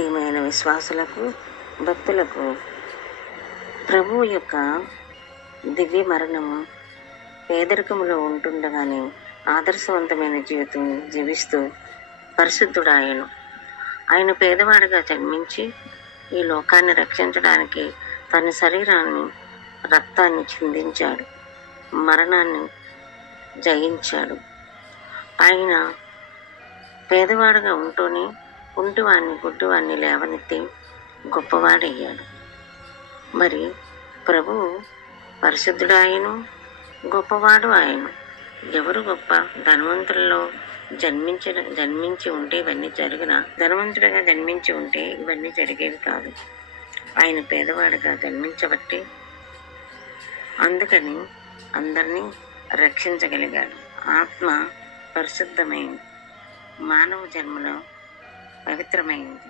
ప్రియమైన విశ్వాసులకు, భక్తులకు ప్రభువు యొక్క దివ్య మరణము పేదరికములో ఉంటుండగానే ఆదర్శవంతమైన జీవితం జీవిస్తూ పరిశుద్ధుడాయను. ఆయన పేదవాడిగా జన్మించి ఈ లోకాన్ని రక్షించడానికి తన శరీరాన్ని, రక్తాన్ని చిందించాడు, మరణాన్ని జయించాడు. ఆయన పేదవాడుగా ఉంటూనే కుంటివాణ్ణి, గుడ్డివాణ్ణి లేవనెత్తి గొప్పవాడయ్యాడు. మరి ప్రభువు పరిశుద్ధుడాయను, గొప్పవాడు ఆయన. ఎవరు గొప్ప? ధనవంతుల్లో జన్మించి ఉంటే ఇవన్నీ జరిగిన, ధనవంతుడిగా జన్మించి ఉంటే ఇవన్నీ జరిగేవి కాదు. ఆయన పేదవాడిగా జన్మించబట్టి అందుకని అందరినీ రక్షించగలిగాడు. ఆత్మ పరిశుద్ధమైంది, మానవ జన్మలో పవిత్రమైంది.